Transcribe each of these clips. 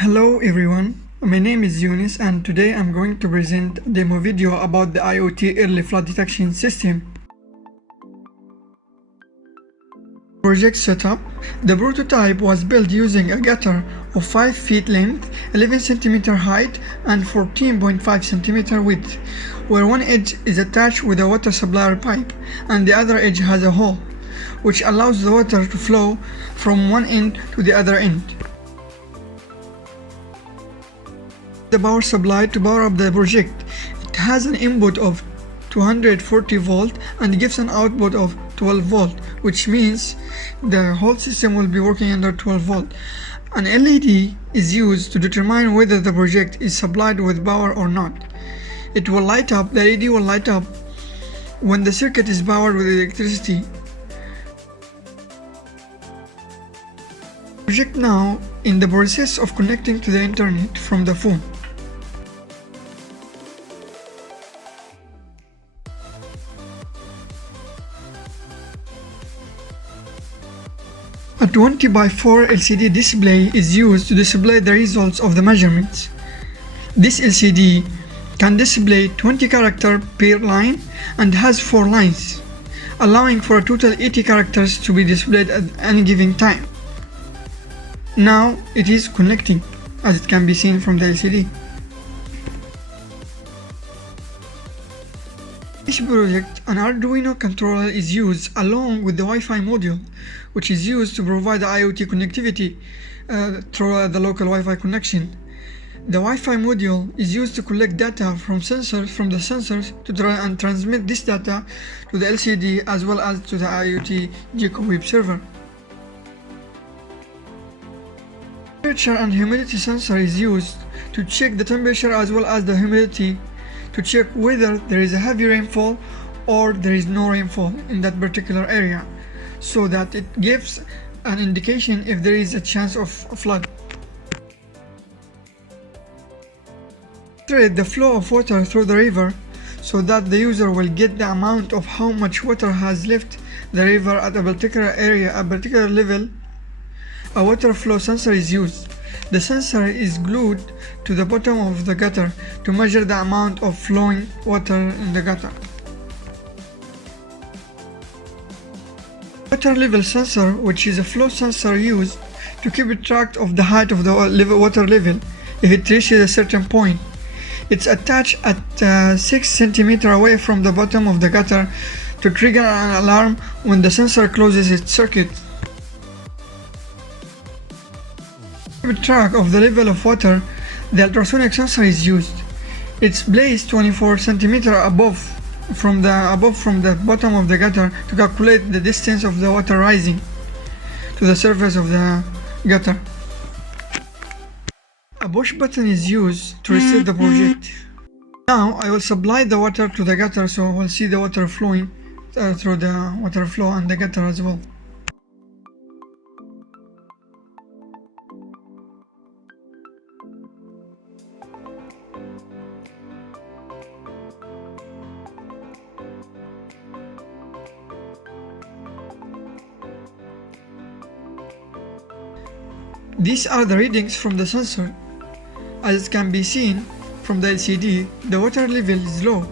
Hello everyone, my name is Yunus and today I'm going to present a demo video about the IoT early flood detection system. Project setup. The prototype was built using a gutter of 5 feet length, 11 cm height and 14.5 cm width, where one edge is attached with a water supply pipe and the other edge has a hole, which allows the water to flow from one end to the other end. The power supply to power up the project. It has an input of 240 volt and gives an output of 12 volt, which means the whole system will be working under 12 volt. An LED is used to determine whether the project is supplied with power or not. It will light up, the LED will light up when the circuit is powered with electricity. Project now in the process of connecting to the internet from the phone. A 20 by 4 LCD display is used to display the results of the measurements. This LCD can display 20 characters per line and has 4 lines, allowing for a total 80 characters to be displayed at any given time. Now it is connecting, as it can be seen from the LCD. In this project, an Arduino controller is used along with the Wi-Fi module, which is used to provide IoT connectivity through the local Wi-Fi connection. The Wi-Fi module is used to collect data from the sensors to try and transmit this data to the LCD as well as to the IoT Gecko web server. Temperature and humidity sensor is used to check the temperature as well as the humidity to check whether there is a heavy rainfall or there is no rainfall in that particular area, so that it gives an indication if there is a chance of a flood. The flow of water through the river so that the user will get the amount of how much water has left the river at a particular area, a particular level. A water flow sensor is used. The sensor is glued to the bottom of the gutter to measure the amount of flowing water in the gutter. Water level sensor, which is a flow sensor used to keep track of the height of the water level if it reaches a certain point. It's attached at 6 cm away from the bottom of the gutter to trigger an alarm when the sensor closes its circuit. To keep track of the level of water, the ultrasonic sensor is used. It's placed 24 cm above from the bottom of the gutter to calculate the distance of the water rising to the surface of the gutter. A push button is used to reset the project. Now I will supply the water to the gutter, so we'll see the water flowing through the water flow and the gutter as well. These are the readings from the sensor. As it can be seen from the LCD, the water level is low.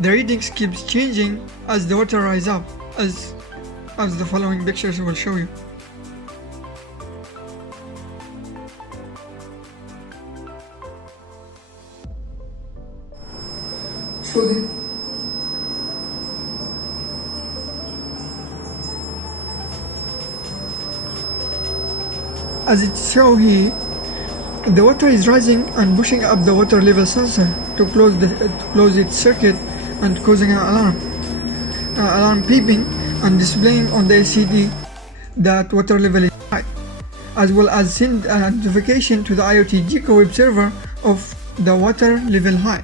The readings keeps changing as the water rises up, as the following pictures will show you. As it shows here, the water is rising and pushing up the water level sensor to close its circuit and causing an alarm beeping and displaying on the LCD that water level is high, as well as send a notification to the IoT Gecko web server of the water level high.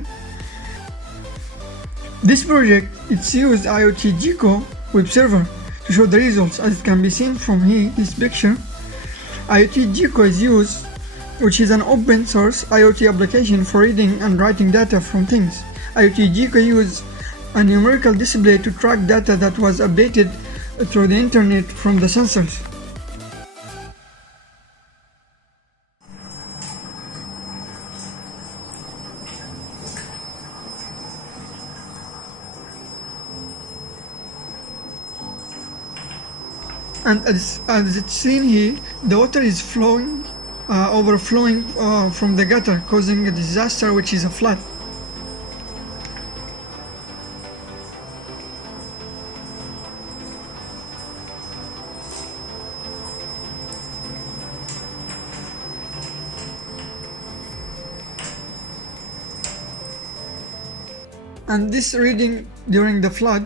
This project used IoT Gecko web server to show the results, as it can be seen from here, this picture. IoT Gecko is used, which is an open source IoT application for reading and writing data from things. IoT Gecko uses a numerical display to track data that was updated through the internet from the sensors. And as it's seen here, the water is overflowing from the gutter, causing a disaster, which is a flood. And this reading during the flood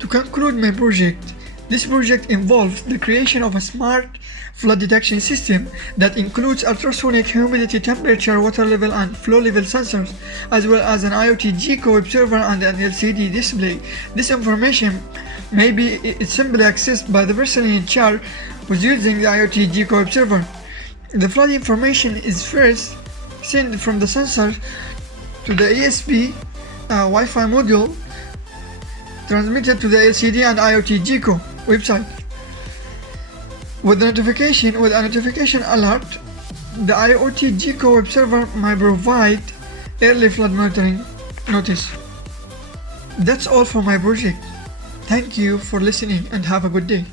To conclude my project, this project involves the creation of a smart flood detection system that includes ultrasonic humidity, temperature, water level, and flow level sensors, as well as an IoT G-code server and an LCD display. This information may be simply accessed by the person in charge who's using the IoT G-code server. The flood information is first sent from the sensor to the ESP Wi-Fi module, transmitted to the LCD and IoT G-code website. With a notification alert, the IoT G-code web server might provide early flood monitoring notice. That's all for my project. Thank you for listening and have a good day.